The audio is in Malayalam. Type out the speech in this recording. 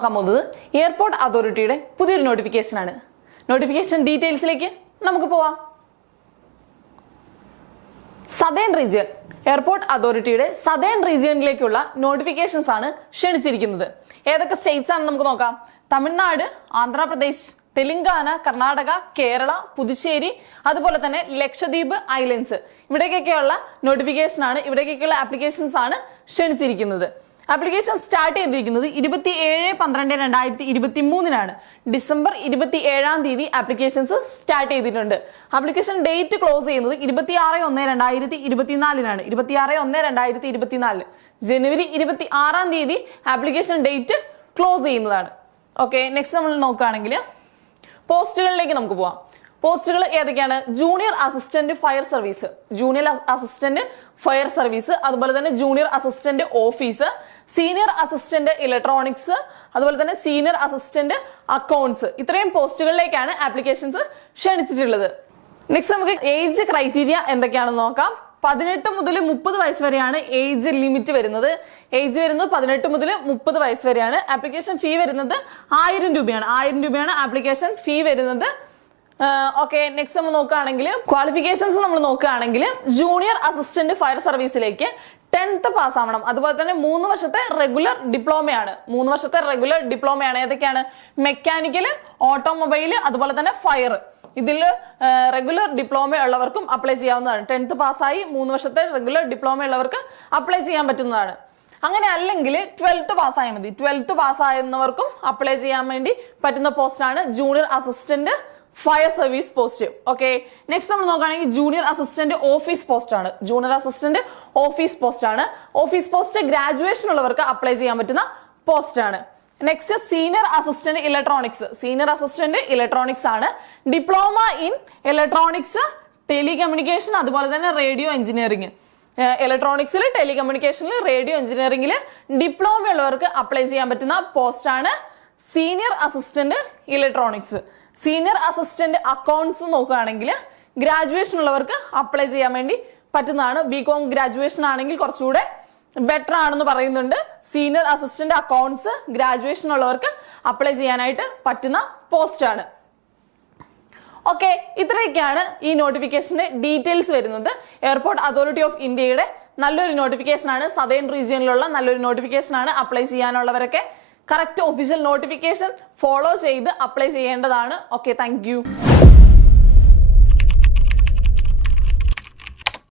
നോക്കാൻ പോകുന്നത് എയർപോർട്ട് അതോറിറ്റിയുടെ പുതിയൊരു നോട്ടിഫിക്കേഷൻ ആണ്. നോട്ടിഫിക്കേഷൻ ഡീറ്റെയിൽസിലേക്ക് നമുക്ക് പോവാം. സദേൺ റീജിയൻ എയർപോർട്ട് അതോറിറ്റിയുടെ സദേൺ റീജിയനിലേക്കുള്ള നോട്ടിഫിക്കേഷൻസ് ആണ് ക്ഷണിച്ചിരിക്കുന്നത്. ഏതൊക്കെ സ്റ്റേറ്റ്സ് ആണ് നമുക്ക് നോക്കാം. തമിഴ്നാട്, ആന്ധ്രാപ്രദേശ്, തെലങ്കാന, കർണാടക, കേരള, പുതുച്ചേരി, അതുപോലെ തന്നെ ലക്ഷദ്വീപ് ഐലൻഡ്സ്. ഇവിടേക്കൊക്കെയുള്ള നോട്ടിഫിക്കേഷൻ ആണ്, ഇവിടേക്കൊക്കെയുള്ള ആപ്ലിക്കേഷൻസ് ആണ് ക്ഷണിച്ചിരിക്കുന്നത്. ആപ്ലിക്കേഷൻ സ്റ്റാർട്ട് ചെയ്തിരിക്കുന്നത് 27/12/2023 ഡിസംബർ 27 ആപ്ലിക്കേഷൻസ് സ്റ്റാർട്ട് ചെയ്തിട്ടുണ്ട്. ആപ്ലിക്കേഷൻ ഡേറ്റ് ക്ലോസ് ചെയ്യുന്നത് 26/1/2024 26/1/2024 ജനുവരി 26 ആപ്ലിക്കേഷൻ ഡേറ്റ് ക്ലോസ് ചെയ്യുന്നതാണ്. ഓക്കെ, നെക്സ്റ്റ് നമ്മൾ നോക്കുകയാണെങ്കിൽ പോസ്റ്റുകളിലേക്ക് നമുക്ക് പോവാം. പോസ്റ്റുകൾ ഏതൊക്കെയാണ്? Junior assistant fire service, junior assistant fire service, അതുപോലെ തന്നെ junior assistant office, senior assistant electronics, അതുപോലെ തന്നെ സീനിയർ അസിസ്റ്റന്റ് അക്കൗണ്ട്സ്. ഇത്രയും പോസ്റ്റുകളിലേക്കാണ് ആപ്ലിക്കേഷൻസ് ക്ഷണിച്ചിട്ടുള്ളത്. നെക്സ്റ്റ് നമുക്ക് ഏജ് ക്രൈറ്റീരിയ എന്തൊക്കെയാണെന്ന് നോക്കാം. 18 മുതൽ 30 വയസ്സ് വരെയാണ് ഏജ് ലിമിറ്റ് വരുന്നത്. ഏജ് വരുന്നത് 18 മുതൽ 30 വയസ്സ് വരെയാണ്. ആപ്ലിക്കേഷൻ ഫീ വരുന്നത് 1000 രൂപയാണ്. 1000 രൂപയാണ് ആപ്ലിക്കേഷൻ ഫീ വരുന്നത്. ഓക്കെ, നെക്സ്റ്റ് നമ്മൾ നോക്കുകയാണെങ്കിൽ ക്വാളിഫിക്കേഷൻസ് നമ്മൾ നോക്കുകയാണെങ്കിൽ ജൂനിയർ അസിസ്റ്റന്റ് ഫയർ സർവീസിലേക്ക് 10th പാസ് ആവണം. അതുപോലെ തന്നെ 3 വർഷത്തെ റെഗുലർ ഡിപ്ലോമയാണ്. 3 വർഷത്തെ റെഗുലർ ഡിപ്ലോമയാണ്. ഏതൊക്കെയാണ്? മെക്കാനിക്കൽ, ഓട്ടോമൊബൈൽ, അതുപോലെ തന്നെ ഫയർ. ഇതിൽ റെഗുലർ ഡിപ്ലോമ ഉള്ളവർക്കും അപ്ലൈ ചെയ്യാവുന്നതാണ്. 10th പാസ്സായി 3 വർഷത്തെ റെഗുലർ ഡിപ്ലോമ ഉള്ളവർക്ക് അപ്ലൈ ചെയ്യാൻ പറ്റുന്നതാണ്. അങ്ങനെ അല്ലെങ്കിൽ 12th പാസ്സായാൽ മതി. 12th പാസ്സാകുന്നവർക്കും അപ്ലൈ ചെയ്യാൻ വേണ്ടി പറ്റുന്ന പോസ്റ്റാണ് junior assistant fire service post. Okay, next നമ്മൾ നോക്കുകയാണെങ്കിൽ ജൂനിയർ അസിസ്റ്റന്റ് ഓഫീസ് പോസ്റ്റ് ആണ്. ജൂനിയർ അസിസ്റ്റന്റ് ഓഫീസ് പോസ്റ്റ് ആണ്. ഓഫീസ് പോസ്റ്റ് ഗ്രാജുവേഷൻ ഉള്ളവർക്ക് അപ്ലൈ ചെയ്യാൻ പറ്റുന്ന പോസ്റ്റ് ആണ്. Next senior assistant electronics. Senior assistant electronics ആണ്. ഡിപ്ലോമ ഇൻ ഇലക്ട്രോണിക്സ്, ടെലികമ്മ്യൂണിക്കേഷൻ, അതുപോലെ തന്നെ റേഡിയോ എഞ്ചിനീയറിംഗ്. ഇലക്ട്രോണിക്സിൽ, ടെലികമ്മ്യൂണിക്കേഷനിൽ, റേഡിയോ എഞ്ചിനീയറിംഗിൽ ഡിപ്ലോമ ഉള്ളവർക്ക് അപ്ലൈ ചെയ്യാൻ പറ്റുന്ന പോസ്റ്റ് ആണ് senior assistant electronics. Senior assistant accounts നോക്കുകയാണെങ്കിൽ ഗ്രാജുവേഷൻ ഉള്ളവർക്ക് അപ്ലൈ ചെയ്യാൻ വേണ്ടി പറ്റുന്നതാണ്. ബികോം ഗ്രാജുവേഷൻ ആണെങ്കിൽ കുറച്ചുകൂടെ ബെറ്റർ ആണെന്ന് പറയുന്നുണ്ട്. സീനിയർ അസിസ്റ്റന്റ് അക്കൗണ്ട്സ് ഗ്രാജുവേഷൻ ഉള്ളവർക്ക് അപ്ലൈ ചെയ്യാനായിട്ട് പറ്റുന്ന പോസ്റ്റ് ആണ്. ഓക്കെ, ഇത്രയൊക്കെയാണ് ഈ നോട്ടിഫിക്കേഷന്റെ ഡീറ്റെയിൽസ് വരുന്നത്. എയർപോർട്ട് അതോറിറ്റി ഓഫ് ഇന്ത്യയുടെ നല്ലൊരു നോട്ടിഫിക്കേഷൻ ആണ്. സദേൺ റീജിയനിലുള്ള നല്ലൊരു നോട്ടിഫിക്കേഷൻ ആണ്. അപ്ലൈ ചെയ്യാനുള്ളവരൊക്കെ കറക്റ്റ് ഒഫീഷ്യൽ നോട്ടിഫിക്കേഷൻ ഫോളോ ചെയ്ത് അപ്ലൈ ചെയ്യേണ്ടതാണ്. Okay, thank U.